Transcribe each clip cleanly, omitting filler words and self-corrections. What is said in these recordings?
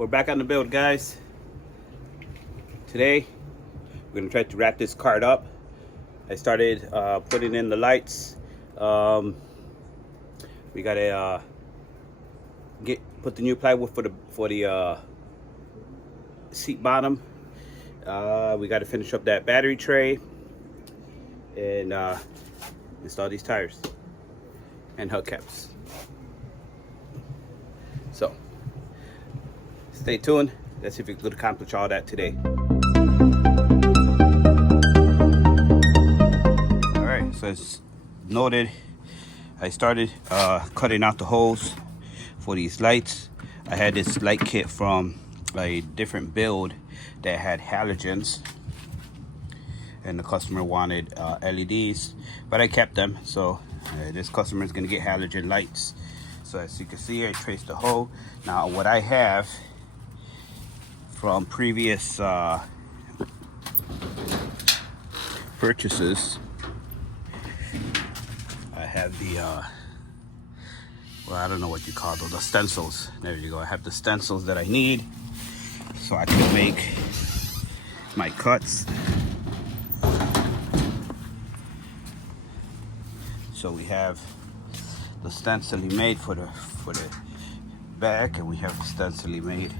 We're back on the build, guys. Today we're gonna try to wrap this cart up. I started putting in the lights. We gotta put the new plywood for the seat bottom. We gotta finish up that battery tray and install these tires and hubcaps. So stay tuned. Let's see if we can accomplish all that today. All right, so as noted, I started cutting out the holes for these lights. I had this light kit from a different build that had halogens, and the customer wanted LEDs, but I kept them. So this customer is going to get halogen lights. So as you can see, I traced the hole. Now what I have from previous purchases, I have the well, I don't know what you call those, the stencils. There you go. I have the stencils that I need so I can make my cuts. So we have the stencil made for the back, and we have the stencil made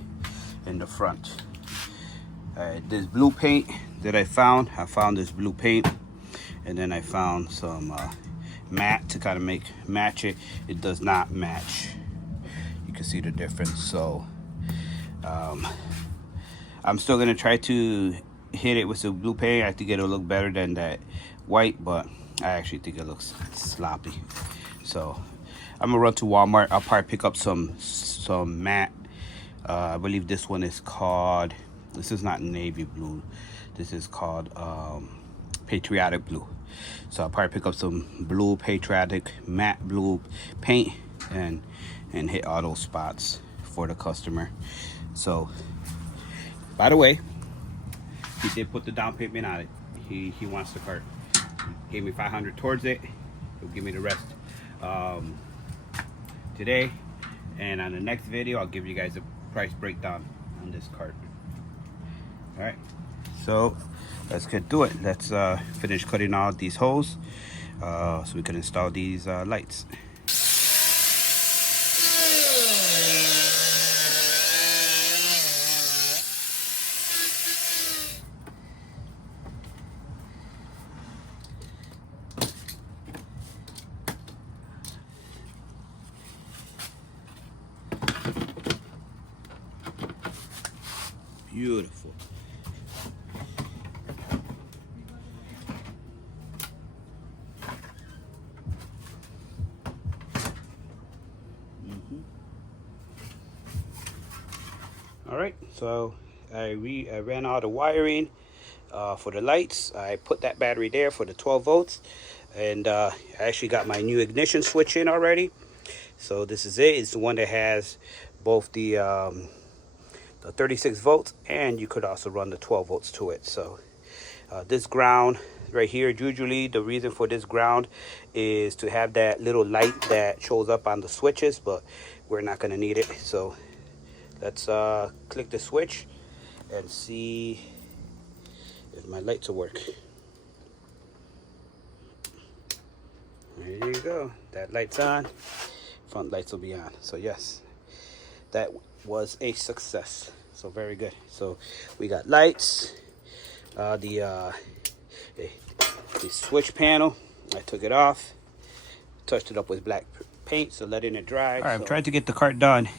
in the front. This blue paint that I found this blue paint, and then I found some matte to kind of match it. It does not match. You can see the difference. So I'm still gonna try to hit it with the blue paint. I think it'll look better than that white, but I actually think it looks sloppy. So I'm gonna run to Walmart. I'll probably pick up some matte. I believe this one is called, this is not navy blue, this is called patriotic blue. So I'll probably pick up some blue patriotic matte blue paint and hit all those spots for the customer. So by the way, he did put the down payment on it. He wants the cart. He gave me $500 towards it. He'll give me the rest today, and on the next video I'll give you guys a price breakdown on this cart. All right, so let's get to it. Let's finish cutting out these holes so we can install these lights. Beautiful. All right, so I ran out of wiring for the lights. I put that battery there for the 12 volts, and I actually got my new ignition switch in already. So this is it. It's the one that has both the 36 volts, and you could also run the 12 volts to it. So this ground right here, usually the reason for this ground is to have that little light that shows up on the switches, but we're not going to need it. So let's click the switch and see if my lights will work. There you go. That light's on. Front lights will be on. So yes, that was a success. So very good. So we got lights, the switch panel, I took it off, touched it up with black paint, so letting it dry. All right, I'm trying to get the cart done,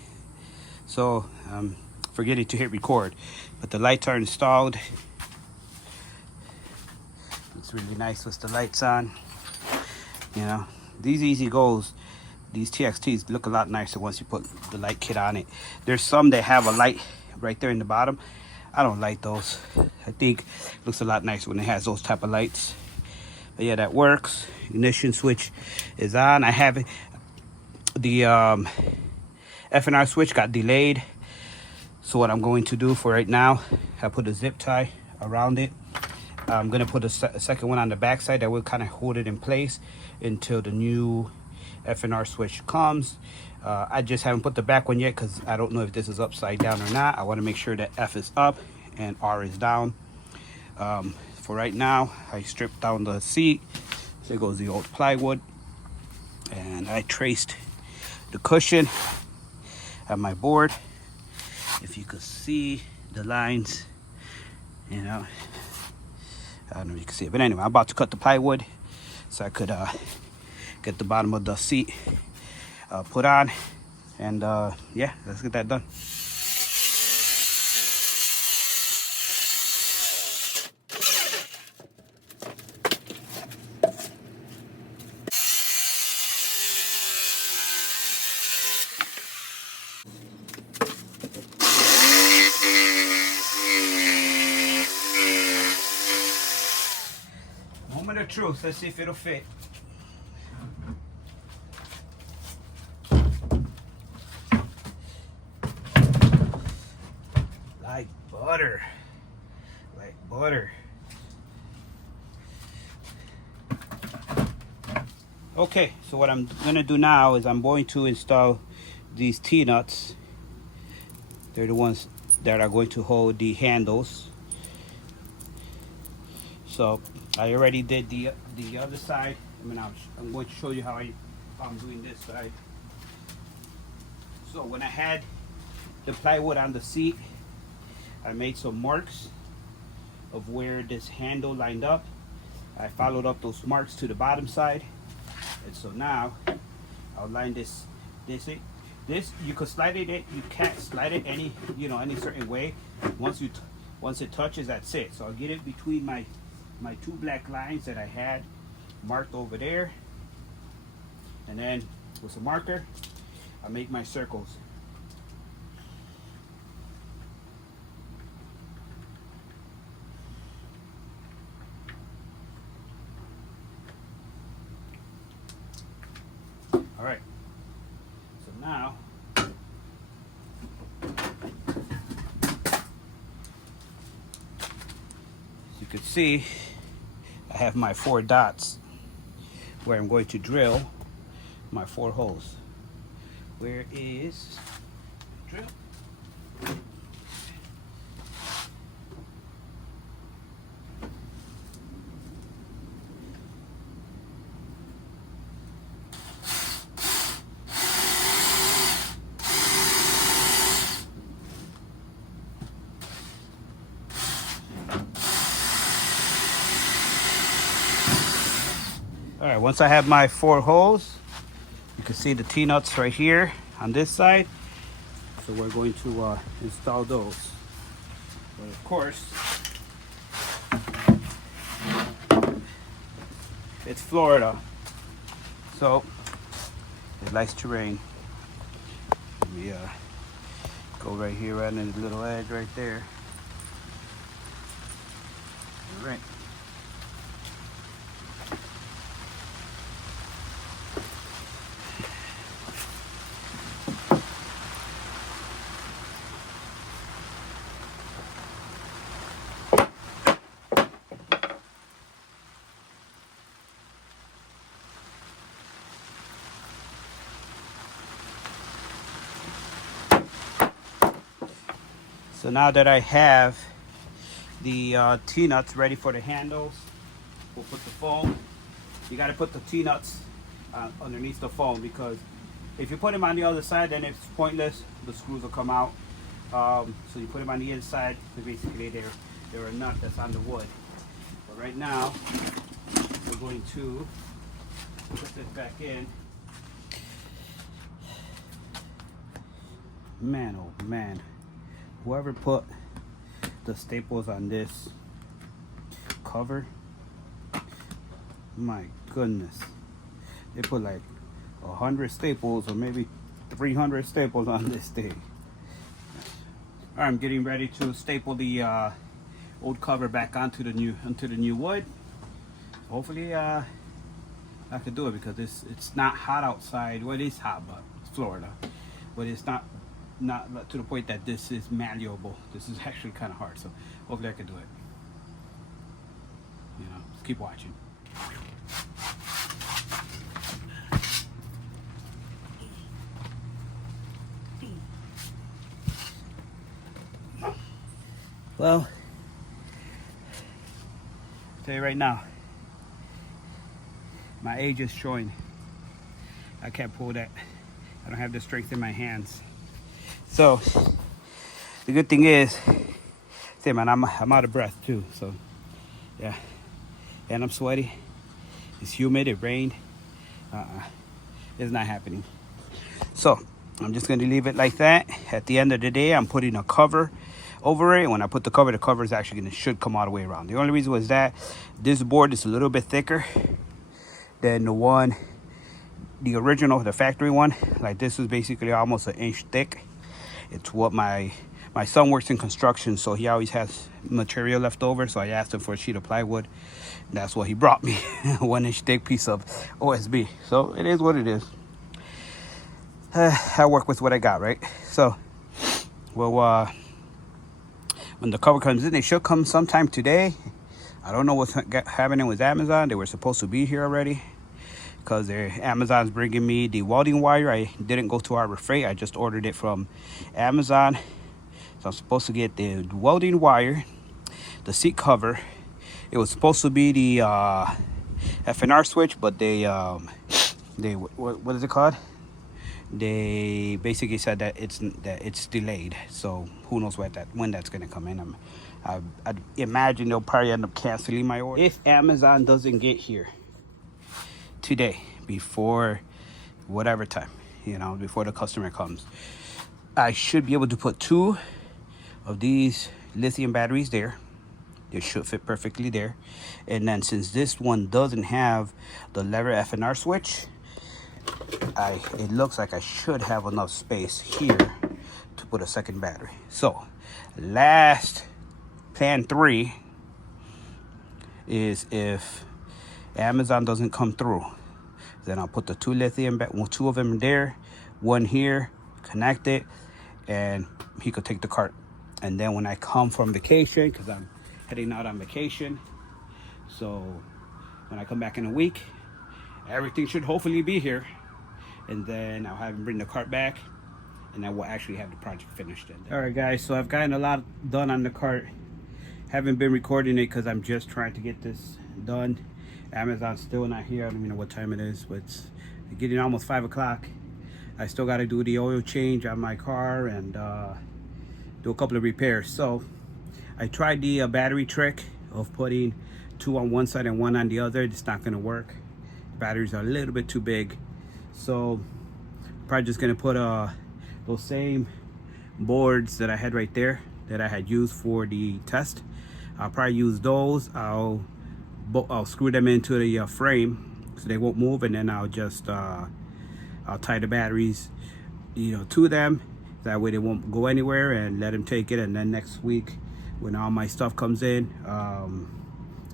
so I'm forgetting to hit record, but the lights are installed. Looks really nice with the lights on. You know, these easy goes. These TXTs look a lot nicer once you put the light kit on it. There's some that have a light right there in the bottom. I don't like those. I think it looks a lot nicer when it has those type of lights. But yeah, that works. Ignition switch is on. I have it. The F&R switch got delayed. So what I'm going to do for right now, I put a zip tie around it. I'm going to put a second one on the back side that will kind of hold it in place until the new F&R switch comes. I just haven't put the back one yet because I don't know if this is upside down or not. I want to make sure that F is up and R is down. For right now, I stripped down the seat. There goes the old plywood. And I traced the cushion at my board. If you could see the lines, you know, I don't know if you can see it. But anyway, I'm about to cut the plywood so I could get the bottom of the seat put on. And yeah, let's get that done. Moment of truth. Let's see if it'll fit. Like butter. Like butter. Okay, so what I'm gonna do now is I'm going to install these T-nuts. They're the ones that are going to hold the handles. So I already did the other side. I'm going to show you how I'm doing this side. So when I had the plywood on the seat, I made some marks of where this handle lined up. I followed up those marks to the bottom side, and so now I'll line this you could slide it in, you can't slide it any certain way. Once it touches, that's it. So I'll get it between my two black lines that I had marked over there, and then with a marker I make my circles. All right, so now you can see I have my 4 dots where I'm going to drill my 4 holes. Where is drill? All right, once I have my 4 holes, you can see the T-nuts right here on this side. So we're going to install those. But of course, it's Florida, so it likes to rain. Let me go right here, right in the little edge right there. All right. So now that I have the T-nuts ready for the handles, we'll put the foam. You got to put the T-nuts underneath the foam, because if you put them on the other side, then it's pointless. The screws will come out. So you put them on the inside. So basically, they're a nut that's on the wood. But right now, we're going to put this back in. Man, oh man. Whoever put the staples on this cover, my goodness, they put like 100 staples or maybe 300 staples on this thing. All right, I'm getting ready to staple the old cover back onto the new wood. Hopefully I can do it, because it's not hot outside. Well, it is hot, but it's Florida, but it's not to the point that this is malleable. This is actually kind of hard, so hopefully I can do it. Just keep watching. Well, I'll tell you right now, my age is showing. I can't pull that. I don't have the strength in my hands. So the good thing is, see, man, I'm out of breath too. So yeah, and I'm sweaty. It's humid. It rained. It's not happening. So I'm just gonna leave it like that. At the end of the day, I'm putting a cover over it. When I put the cover is actually should come all the way around. The only reason was that this board is a little bit thicker than the original, the factory one. Like this is basically almost an inch thick. It's what my son works in construction, so he always has material left over. So I asked him for a sheet of plywood. That's what he brought me, 1 inch thick piece of OSB. So it is what it is. I work with what I got, right? So, well, when the cover comes in, it should come sometime today. I don't know what's happening with Amazon. They were supposed to be here already because Amazon's bringing me the welding wire. I didn't go to Harbor Freight. I just ordered it from Amazon. So I'm supposed to get the welding wire, the seat cover. It was supposed to be the FNR switch, but they what is it called? They basically said that it's delayed. So who knows when that's gonna come in. I'd imagine they'll probably end up canceling my order if Amazon doesn't get here today before whatever time, before the customer comes. I should be able to put 2 of these lithium batteries there. They should fit perfectly there. And then since this one doesn't have the lever FNR switch, it looks like I should have enough space here to put a second battery. So last plan 3 is if Amazon doesn't come through, then I'll put the 2 lithium, 2 of them there, 1 here, connect it, and he could take the cart. And then when I come from vacation, because I'm heading out on vacation, so when I come back in a week, everything should hopefully be here. And then I'll have him bring the cart back, and then we'll actually have the project finished. All right, guys, so I've gotten a lot done on the cart. Haven't been recording it because I'm just trying to get this done. Amazon's still not here. I don't even know what time it is, but it's getting almost 5 o'clock. I still got to do the oil change on my car and do a couple of repairs. So I tried the battery trick of putting 2 on one side and 1 on the other. It's not going to work. Batteries are a little bit too big. So probably just gonna put those same boards that I had right there that I had used for the test. I'll probably use those. I'll screw them into the frame so they won't move, and then I'll just I'll tie the batteries to them. That way they won't go anywhere, and let them take it. And then next week when all my stuff comes in,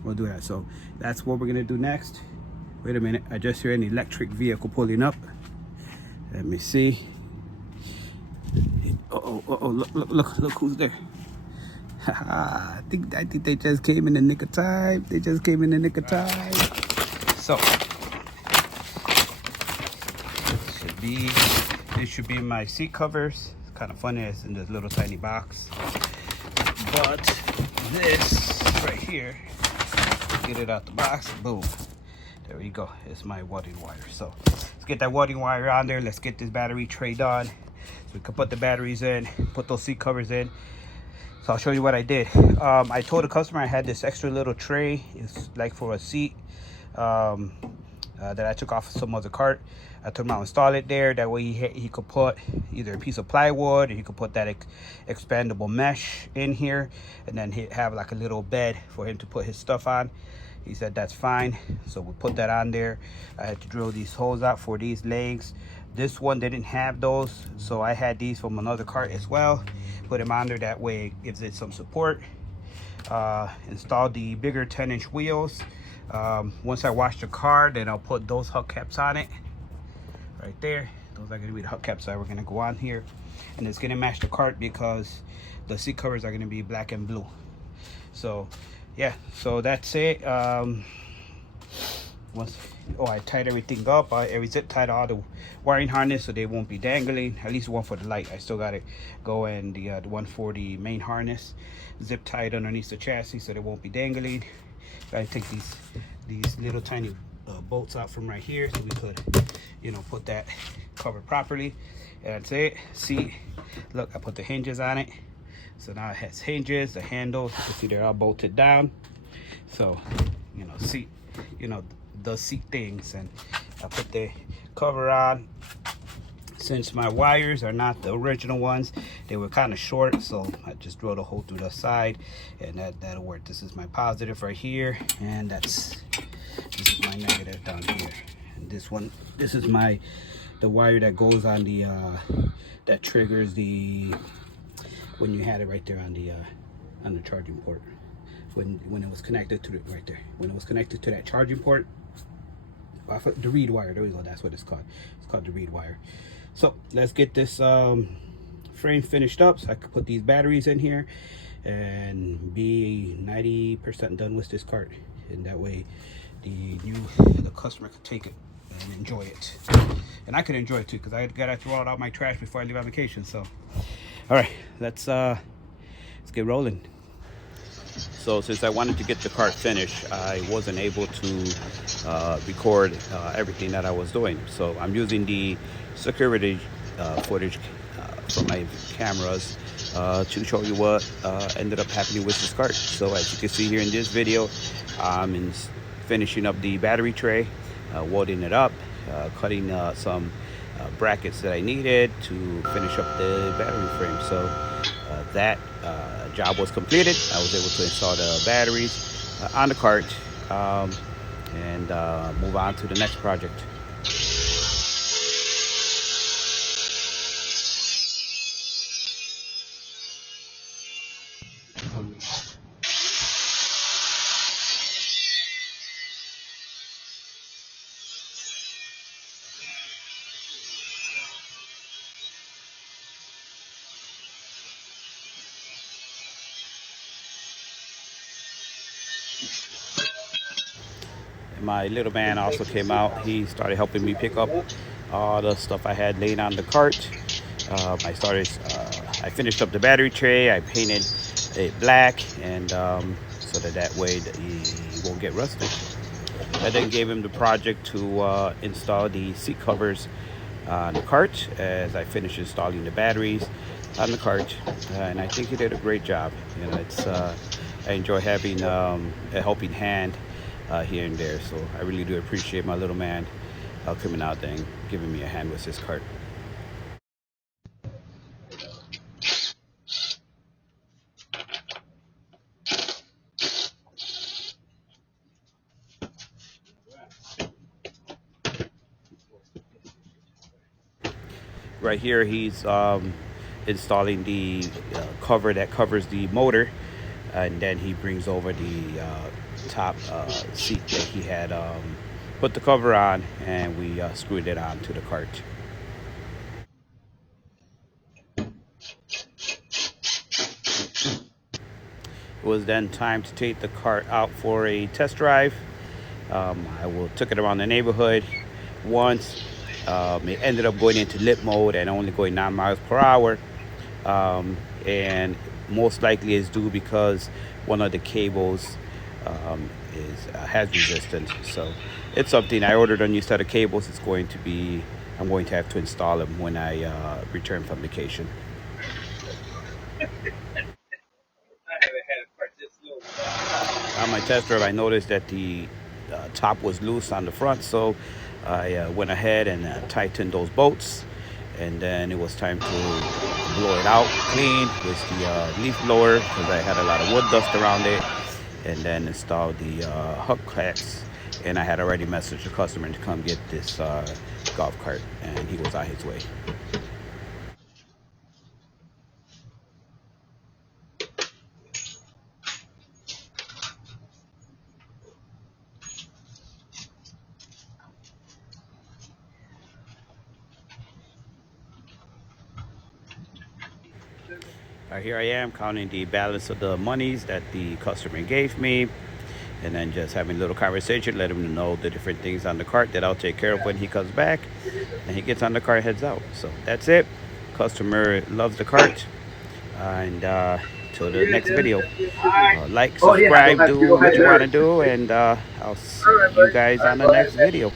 we'll do that. So that's what we're gonna do next. Wait a minute, I just hear an electric vehicle pulling up. Let me see. Look who's there. I think they just came in the nick of time. So this should be my seat covers. It's kind of funny, it's in this little tiny box. But this right here, get it out the box, boom. There we go. It's my welding wire. So let's get that welding wire on there. Let's get this battery tray done, so we can put the batteries in, put those seat covers in. So I'll show you what I did. I told the customer I had this extra little tray. It's like for a seat that I took off some other cart. I told him I'll install it there. That way he could put either a piece of plywood, or he could put that expandable mesh in here, and then he'd have like a little bed for him to put his stuff on. He said that's fine, so we'll put that on there. I had to drill these holes out for these legs. This one didn't have those, so I had these from another cart as well. Put them on there, that way it gives it some support. Installed the bigger 10-inch wheels. Once I wash the car, then I'll put those hubcaps on it right there. Those are going to be the hubcaps that we're going to go on here, and it's going to match the cart because the seat covers are going to be black and blue. So yeah, so that's it. once, I tied everything up. I zip tied all the wiring harness so they won't be dangling. At least one for the light. I still got it going. The one for the main harness, zip tied underneath the chassis so they won't be dangling. Gotta take these little tiny bolts out from right here so we could, put that cover properly. And that's it. See, look, I put the hinges on it. So now it has hinges, the handles. You can see they're all bolted down. So, seat, the seat things. And I put the cover on. Since my wires are not the original ones, they were kind of short, so I just drilled a hole through the side, and that'll work. This is my positive right here, and this is my negative down here. And this is the wire that goes on the that triggers the, when you had it right there on the charging port, when it was connected to right there, when it was connected to that charging port. The reed wire, there we go, that's what it's called. It's called the reed wire. So let's get this frame finished up so I can put these batteries in here and be 90% done with this cart, and that way the customer can take it and enjoy it, and I can enjoy it too, because I gotta throw out all my trash before I leave on vacation. So all right, let's get rolling. So since I wanted to get the cart finished, I wasn't able to record everything that I was doing. So I'm using the security footage from my cameras to show you what ended up happening with this cart. So as you can see here in this video, I'm finishing up the battery tray, welding it up, cutting some brackets that I needed to finish up the battery frame. So that job was completed. I was able to install the batteries on the cart and move on to the next project. My little man also came out. He started helping me pick up all the stuff I had laying on the cart. I finished up the battery tray. I painted it black, and so that way he won't get rusted. I then gave him the project to install the seat covers on the cart as I finished installing the batteries on the cart, and I think he did a great job. I enjoy having a helping hand here and there, so I really do appreciate my little man coming out there and giving me a hand with this cart. Right here he's installing the cover that covers the motor, and then he brings over the top seat that he had put the cover on, and we screwed it on to the cart. It was then time to take the cart out for a test drive. Took it around the neighborhood once. It ended up going into limp mode and only going 9 miles per hour, and most likely is due because one of the cables has resistance. So it's something I ordered a new set of cables. I'm going to have to install them when I return from vacation. On my test drive, I noticed that the top was loose on the front, so I went ahead and tightened those bolts, and then it was time to blow it out clean with the leaf blower because I had a lot of wood dust around it, and then installed the hubcaps. And I had already messaged the customer to come get this golf cart, and he was on his way. Here I am counting the balance of the monies that the customer gave me, and then just having a little conversation, let him know the different things on the cart that I'll take care of when he comes back, and he gets on the cart, heads out. So that's it. Customer loves the cart, and till the next video, like, subscribe, do what you want to do, and I'll see you guys on the next video.